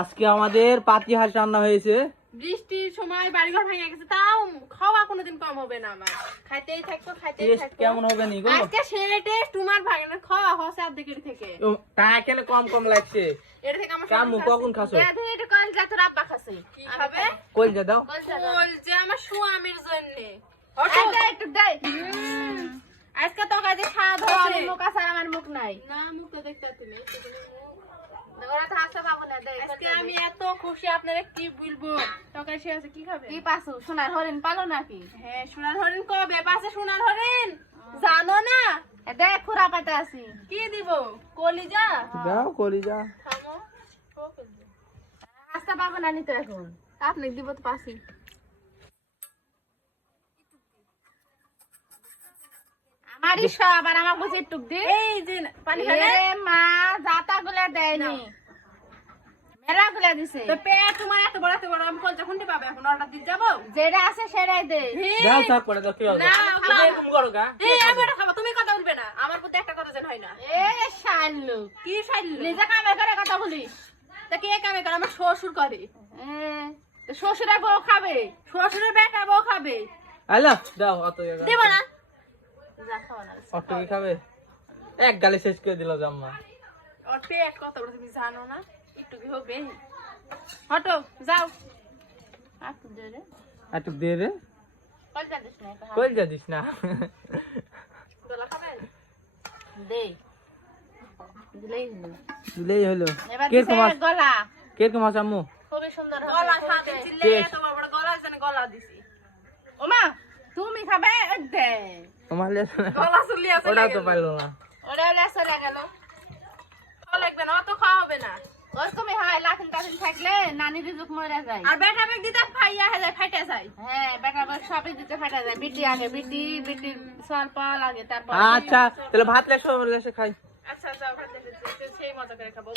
আজকে আমাদের পাতি হাঁস রান্না হয়েছে। বৃষ্টির সময় বাড়িঘর ভেঙে গেছে, তাও খাওয়া কোনোদিন কম হবে না আমার। খাইতেই থাকতো টেস্ট কেমন হবে নি গো? আজকে সেরে টেস্ট তোমার ভাগে না, খাওয়া হচ্ছে অর্ধেকের থেকে। তা কেন কম কম লাগছে? এর থেকে আমার কামু কখন খাসো? এটা কল যা তোর আব্বা খাসে। কি খাবে? কই যা দাও। কল যে আমার স্বামীর জন্য। হঠাৎ একটু দেই। আজকে তো কাজে খাওয়া দাওয়া আমি মুখ আছে, আমার মুখ নাই। না মুখ তো দেখতে তুমি। ওরা তো হাসা পাবো না। আজকে আমি এত খুশি, আপনারা কি বলবো। তরকারি সে আছে, কি খাবে? কি পাসু সোনার হরিণ পালো নাকি? হ্যাঁ সোনার হরিণ কবে পাশে সোনার হরিণ জানো না? দেখ খুরা পাতা আছে, কি দিব? কলিজা দাও কলিজা। খামো হাসা পাবো না নিতে এখন, আপনি দিব তো পাশে। আমারই সব আর আমার বসে টুক দে। এই যে পানি খাবে মা, জাতা গুলা দেয়নি, মেলা গুলা দিছে। তো পেট তোমার এত বড় আমি কোন যখন পাবে, এখন অর্ডার দিতে যাব। যেটা আছে সেটাই দে। দাও থাক করে দাও, কি হবে? না এরকম করো গা। এই আমরা খাবো, তুমি কথা বলবে না। আমার প্রতি একটা কথা যেন হয় না। এ শাইলু কি শাইলু? নিজে কামে করে কথা বলিস। তা কে কামে করে? আমার শ্বশুর করে। শ্বশুরের বউ খাবে, শ্বশুরের বেটা বউ খাবে। আইলা দাও অত জায়গা। দেব না, যা খাওয়া না। অত কি খাবে? এক গালে শেষ করে দিল জাম্মা। ওর পেট কত বড় তুমি জানো না? একটু কি হবে? হটো যাও। একটু দে রে, একটু দে রে। কল যা দিস না। কই যা দিস না। দলা খাবেন? দে। দিলেই হলো। এবার কিরকম দিছে মাছ? গলা। কিরকম মাছ আম্মু? খুবই সুন্দর গলা সাথে চিল্লে এত বড় গলা জানে গলা দিছি। ওমা তুমি খাবে? দে। তোমার গলা চুলি আছে। ওটা তো পাইলো না। ওরে লেসরে গেল। খাওয়া লাগবে না, অত খাওয়া হবে না। ওই তুমি হয় লাঠিন টাঠিন থাকলে নানি রিজুক মরে যায়। আর বেটা বেগ দিতে ফাইয়া হয়ে যায়, ফাইটে যায়। হ্যাঁ বেটা বেগ সবই দিতে ফাইটা যায়। বিটি আগে, বিটির সল পাল আগে, তারপর আচ্ছা তাহলে ভাত লেসে খাই। আচ্ছা যাও ভাত দিতে, সেই মজা করে খাবো।